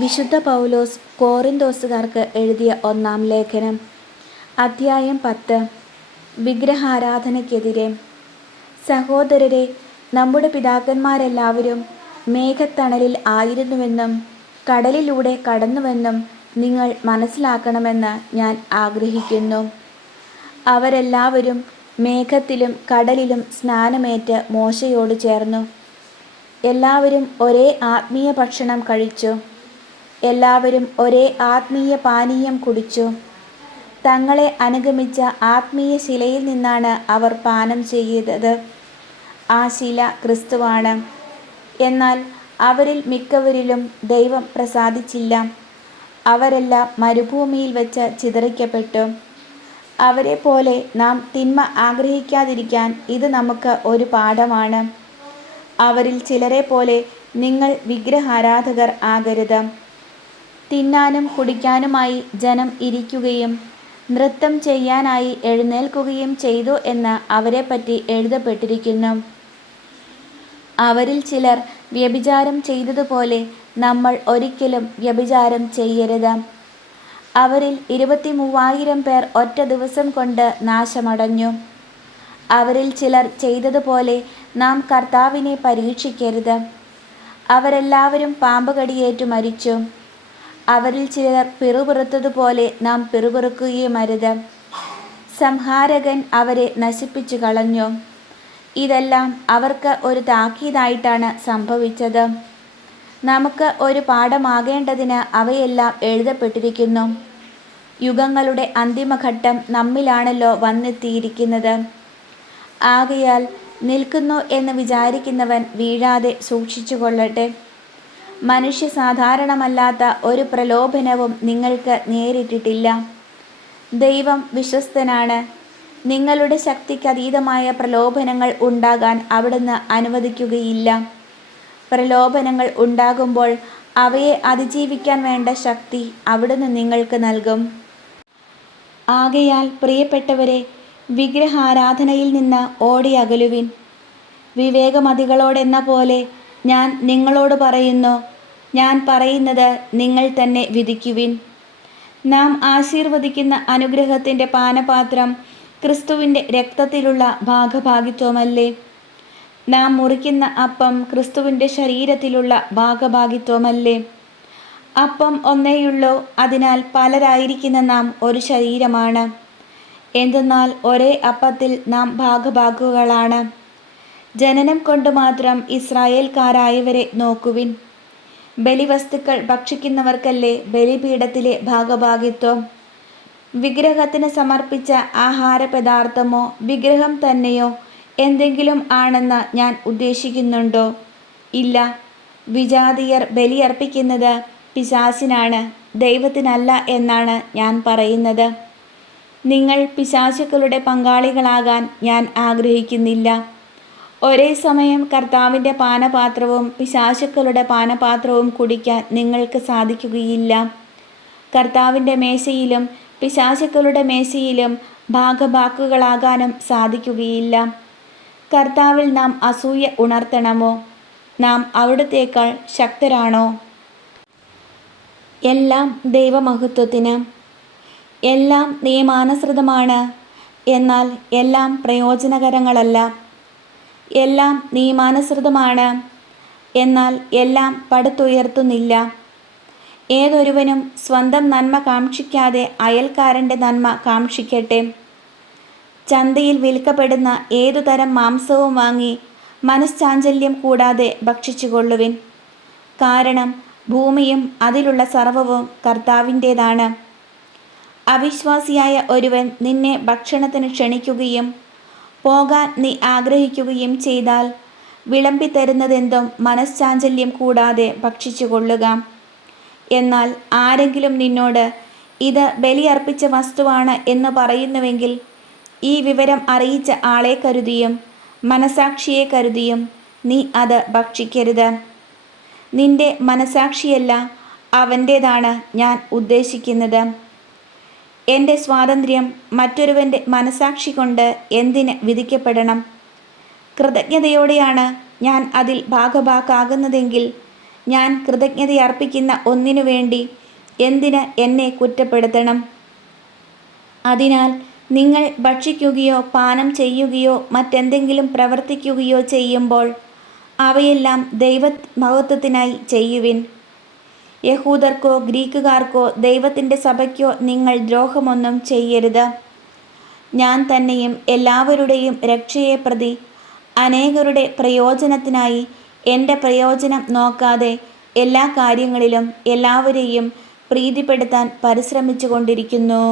വിശുദ്ധ പൗലോസ് കോറിന്തോസുകാർക്ക് എഴുതിയ ഒന്നാം ലേഖനം, അധ്യായം 10. വിഗ്രഹാരാധനയ്ക്കെതിരെ. സഹോദരരെ, നമ്മുടെ പിതാക്കന്മാരെല്ലാവരും മേഘത്തണലിൽ ആയിരുന്നുവെന്നും കടലിലൂടെ കടന്നുവെന്നും നിങ്ങൾ മനസ്സിലാക്കണമെന്ന് ഞാൻ ആഗ്രഹിക്കുന്നു. അവരെല്ലാവരും മേഘത്തിലും കടലിലും സ്നാനമേറ്റ് മോശയോട് ചേർന്നു. എല്ലാവരും ഒരേ ആത്മീയ ഭക്ഷണം കഴിച്ചു. എല്ലാവരും ഒരേ ആത്മീയ പാനീയം കുടിച്ചു. തങ്ങളെ അനുഗമിച്ച ആത്മീയ ശിലയിൽ നിന്നാണ് അവർ പാനം ചെയ്തത്. ആ ശില ക്രിസ്തുവാണ്. എന്നാൽ അവരിൽ മിക്കവരിലും ദൈവം പ്രസാദിച്ചില്ല. അവരെല്ലാം മരുഭൂമിയിൽ വെച്ച് ചിതറിക്കപ്പെട്ടു. അവരെ പോലെ നാം തിന്മ ആഗ്രഹിക്കാതിരിക്കാൻ ഇത് നമുക്ക് ഒരു പാഠമാണ്. അവരിൽ ചിലരെ പോലെ നിങ്ങൾ വിഗ്രഹാരാധകർ ആകരുത്. തിന്നാനും കുടിക്കാനുമായി ജനം ഇരിക്കുകയും നൃത്തം ചെയ്യാനായി എഴുന്നേൽക്കുകയും ചെയ്തു എന്ന് അവരെപ്പറ്റി എഴുതപ്പെട്ടിരിക്കുന്നു. അവരിൽ ചിലർ വ്യഭിചാരം ചെയ്തതുപോലെ നമ്മൾ ഒരിക്കലും വ്യഭിചാരം ചെയ്യരുത്. അവരിൽ 23,000 പേർ ഒറ്റ ദിവസം കൊണ്ട് നാശമടഞ്ഞു. അവരിൽ ചിലർ ചെയ്തതുപോലെ നാം കർത്താവിനെ പരീക്ഷിക്കരുത്. അവരെല്ലാവരും പാമ്പുകടിയേറ്റു മരിച്ചു. അവരിൽ ചിലർ പിറുപിറുത്തതുപോലെ നാം പിറുപിറുക്കുകയുമരുത്. സംഹാരകൻ അവരെ നശിപ്പിച്ചു കളഞ്ഞു. ഇതെല്ലാം അവർക്ക് ഒരു താക്കീതായിട്ടാണ് സംഭവിച്ചത്. നമുക്ക് ഒരു പാഠമാകേണ്ടതിന് അവയെല്ലാം എഴുതപ്പെട്ടിരിക്കുന്നു. യുഗങ്ങളുടെ അന്തിമഘട്ടം നമ്മിലാണല്ലോ വന്നെത്തിയിരിക്കുന്നത്. ആകയാൽ നിൽക്കുന്നു എന്ന് വിചാരിക്കുന്നവൻ വീഴാതെ സൂക്ഷിച്ചുകൊള്ളട്ടെ. മനുഷ്യ സാധാരണമല്ലാത്ത ഒരു പ്രലോഭനവും നിങ്ങൾക്ക് നേരിട്ടിട്ടില്ല. ദൈവം വിശ്വസ്തനാണ്. നിങ്ങളുടെ ശക്തിക്കതീതമായ പ്രലോഭനങ്ങൾ ഉണ്ടാകാൻ അവിടുന്ന് അനുവദിക്കുകയില്ല. പ്രലോഭനങ്ങൾ ഉണ്ടാകുമ്പോൾ അവയെ അതിജീവിക്കാൻ വേണ്ട ശക്തി അവിടുന്ന് നിങ്ങൾക്ക് നൽകും. ആകയാൽ പ്രിയപ്പെട്ടവരെ, വിഗ്രഹാരാധനയിൽ നിന്ന് ഓടി അകലുവിൻ. വിവേകമതികളോടെന്ന പോലെ ഞാൻ നിങ്ങളോട് പറയുന്നു. ഞാൻ പറയുന്നത് നിങ്ങൾ തന്നെ വിധിക്കുവിൻ. നാം ആശീർവദിക്കുന്ന അനുഗ്രഹത്തിൻ്റെ പാനപാത്രം ക്രിസ്തുവിൻ്റെ രക്തത്തിലുള്ള ഭാഗഭാഗിത്വമല്ലേ? നാം മുറിക്കുന്ന അപ്പം ക്രിസ്തുവിൻ്റെ ശരീരത്തിലുള്ള ഭാഗഭാഗിത്വമല്ലേ? അപ്പം ഒന്നേയുള്ളൂ, അതിനാൽ പലരായിരിക്കുന്ന നാം ഒരു ശരീരമാണ്. എന്തെന്നാൽ ഒരേ അപ്പത്തിൽ നാം ഭാഗഭാഗുകളാണ്. ജനനം കൊണ്ട് മാത്രം ഇസ്രായേൽക്കാരായവരെ നോക്കുവിൻ. ബലിവസ്തുക്കൾ ഭക്ഷിക്കുന്നവർക്കല്ലേ ബലിപീഠത്തിലെ ഭാഗഭാഗിത്വം? വിഗ്രഹത്തിന് സമർപ്പിച്ച ആഹാരപദാർത്ഥമോ വിഗ്രഹം തന്നെയോ എന്തെങ്കിലും ആണെന്ന് ഞാൻ ഉദ്ദേശിക്കുന്നുണ്ടോ? ഇല്ല. വിജാതീയർ ബലിയർപ്പിക്കുന്നത് പിശാചിനാണ്, ദൈവത്തിനല്ല എന്നാണ് ഞാൻ പറയുന്നത്. നിങ്ങൾ പിശാചുക്കളുടെ പങ്കാളികളാകാൻ ഞാൻ ആഗ്രഹിക്കുന്നില്ല. ഒരേ സമയം കർത്താവിൻ്റെ പാനപാത്രവും പിശാചുക്കളുടെ പാനപാത്രവും കുടിക്കാൻ നിങ്ങൾക്ക് സാധിക്കുകയില്ല. കർത്താവിൻ്റെ മേശയിലും പിശാചുക്കളുടെ മേശയിലും ഭാഗഭാക്കുകളാകാനും സാധിക്കുകയില്ല. കർത്താവിൽ നാം അസൂയ ഉണർത്തണമോ? നാം അവിടുത്തേക്കാൾ ശക്തരാണോ? എല്ലാം ദൈവമഹത്വത്തിന്. എല്ലാം നിയമാനുസൃതമാണ്, എന്നാൽ എല്ലാം പ്രയോജനകരങ്ങളല്ല. എല്ലാം നിയമാനുസൃതമാണ്, എന്നാൽ എല്ലാം പടുത്തുയർത്തുന്നില്ല. ഏതൊരുവനും സ്വന്തം നന്മ കാക്ഷിക്കാതെ അയൽക്കാരൻ്റെ നന്മ കാക്ഷിക്കട്ടെ. ചന്തയിൽ വിൽക്കപ്പെടുന്ന ഏതുതരം മാംസവും വാങ്ങി മനഃചാഞ്ചല്യം കൂടാതെ ഭക്ഷിച്ചുകൊള്ളുവിൻ. കാരണം ഭൂമിയും അതിലുള്ള സർവ്വവും കർത്താവിൻ്റേതാണ്. അവിശ്വാസിയായ ഒരുവൻ നിന്നെ ഭക്ഷണത്തിന് ക്ഷണിക്കുകയും പോകാൻ നീ ആഗ്രഹിക്കുകയും ചെയ്താൽ വിളമ്പിത്തരുന്നതെന്തും മനഃചാഞ്ചല്യം കൂടാതെ ഭക്ഷിച്ചുകൊള്ളുക. എന്നാൽ ആരെങ്കിലും നിന്നോട് ഇത് ബലിയർപ്പിച്ച വസ്തുവാണ് എന്ന് പറയുന്നുവെങ്കിൽ ഈ വിവരം അറിയിച്ച ആളെ കരുതിയും മനസാക്ഷിയെ കരുതിയും നീ അത് ഭക്ഷിക്കരുത്. നിന്റെ മനസാക്ഷിയല്ല, അവൻ്റേതാണ് ഞാൻ ഉദ്ദേശിക്കുന്നത്. എൻ്റെ സ്വാതന്ത്ര്യം മറ്റൊരുവൻ്റെ മനസാക്ഷി കൊണ്ട് എന്തിന് വിധിക്കപ്പെടണം? കൃതജ്ഞതയോടെയാണ് ഞാൻ അതിൽ ഭാഗഭാക്കാകുന്നതെങ്കിൽ ഞാൻ കൃതജ്ഞതയർപ്പിക്കുന്ന ഒന്നിനു വേണ്ടി എന്തിന് എന്നെ കുറ്റപ്പെടുത്തണം? അതിനാൽ നിങ്ങൾ ഭക്ഷിക്കുകയോ പാനം ചെയ്യുകയോ മറ്റെന്തെങ്കിലും പ്രവർത്തിക്കുകയോ ചെയ്യുമ്പോൾ അവയെല്ലാം ദൈവമഹത്വത്തിനായി ചെയ്യുവിൻ. യഹൂദർക്കോ ഗ്രീക്കുകാർക്കോ ദൈവത്തിൻ്റെ സഭയ്ക്കോ നിങ്ങൾ ദ്രോഹമൊന്നും ചെയ്യരുത്. ഞാൻ തന്നെയും എല്ലാവരുടെയും രക്ഷയെ പ്രതി അനേകരുടെ പ്രയോജനത്തിനായി എൻ്റെ പ്രയോജനം നോക്കാതെ എല്ലാ കാര്യങ്ങളിലും എല്ലാവരെയും പ്രീതിപ്പെടുത്താൻ പരിശ്രമിച്ചു കൊണ്ടിരിക്കുന്നു.